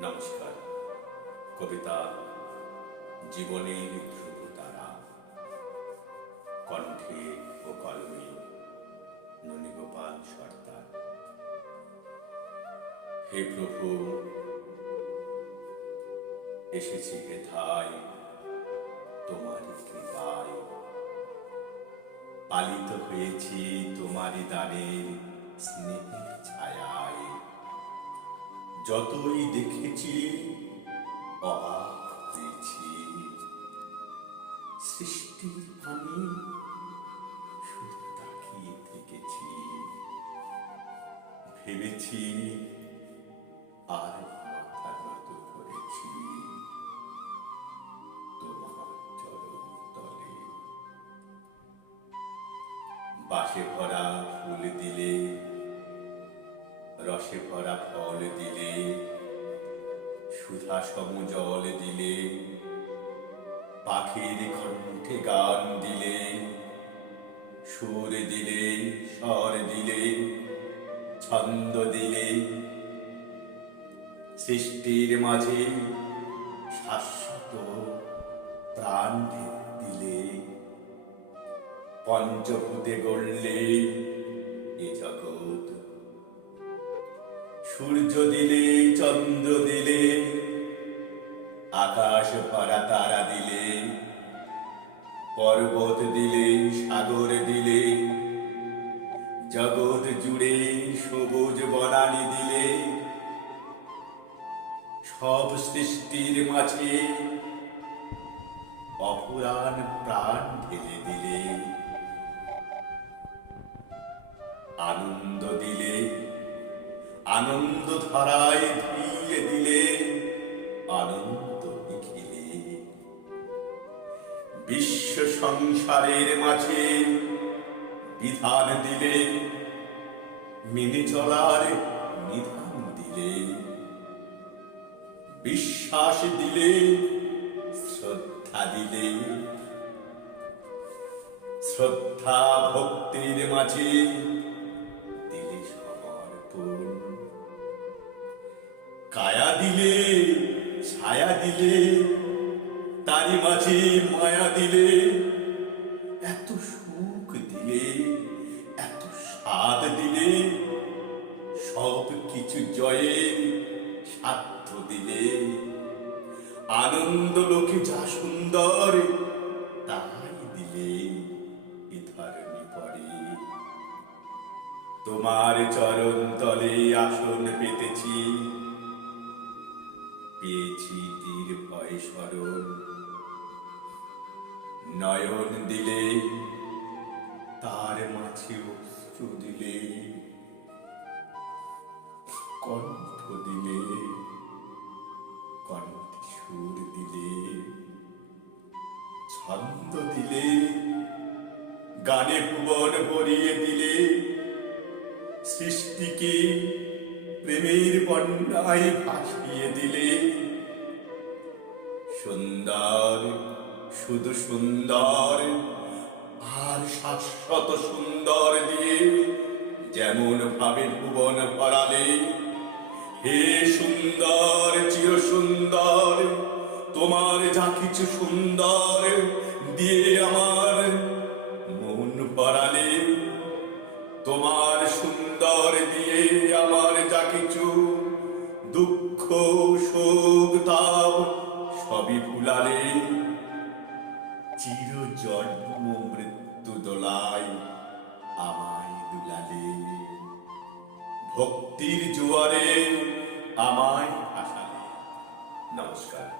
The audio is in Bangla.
নমস্কার। কবিতা জীবনের ধ্রুব তারা কণ্ঠে ও কলমে ননীগোপাল সর্দার। হে প্রভু, এসেছি হেথায় তোমারই কৃপায়। পালিত হয়েছি তোমারই দানের স্নেহের ছায়ায়। যতই দেখেছি অবাক হয়েছি। শুধু তাকিয়ে থেকেছি। ভেবেছি আর মাথা বাসে ভরা ফুল দিলে রসে ভরা ফল দিলে, সুধা সম জল দিলে, পাখির কণ্ঠে গান দিলে, সুর দিলে, স্বর দিলে, ছন্দ দিলে। সৃষ্টির মাঝে শাশ্বত প্রাণ দিলে, পঞ্চভূতে গড়লে এ জগৎ সূর্য দিলে, চন্দ্র দিলে, আকাশ ভরা তারা দিলে, পর্বত দিলে, সাগর দিলে, জগৎ জুড়ে সবুজ বনানি দিলে, সব সৃষ্টির মাঝে অপুরাণ প্রাণ ঢেলে দিলে। আনন্দ আনন্দ ধারায় ধুইয়ে দিলে আনন্দ নিখিলে বিশ্ব সংসারের মাঝে বিধান দিলে, মেনে চলার নিধান দিলে। বিশ্বাস দিলে, শ্রদ্ধা দিলে। শ্রদ্ধা ভক্তির মাঝে কায়া দিলে, ছায়া দিলে, তারি মাঝে মায়া দিলে, এত সুখ দিলে, এত স্বাদ দিলে, সব কিছু জয়ের সাধ্য দিলে। আনন্দ লোকে যা সুন্দর তাই দিলে পরে তোমার চরণ তলে আসন পেতেছি পেয়েছি তীর ভয় স্মরণ। নয়ন দিলে, তার মাঝে অশ্রু দিলে, কণ্ঠ দিলে, কণ্ঠে সুর দিলে, ছন্দ দিলে, গানে ভুবন ভরিয়ে দিলে, সৃষ্টিকে প্রেমের বন্যায় ভাসিয়ে দিলে। সুন্দর, শুধু সুন্দর, আর শাশ্বত সুন্দর দিয়ে যেমন ভাবে ভুবন ভরালে, হে সুন্দর, চির সুন্দর, তোমার যা কিছু সুন্দর দিয়ে আমার মন ভরালে, তোমার তাপ সবই ভুলালে। চির জন্ম মৃত্যু দোলায় আমায় দুলালে। ভক্তির জোয়ারে আমায় ভাসালে নমস্কার।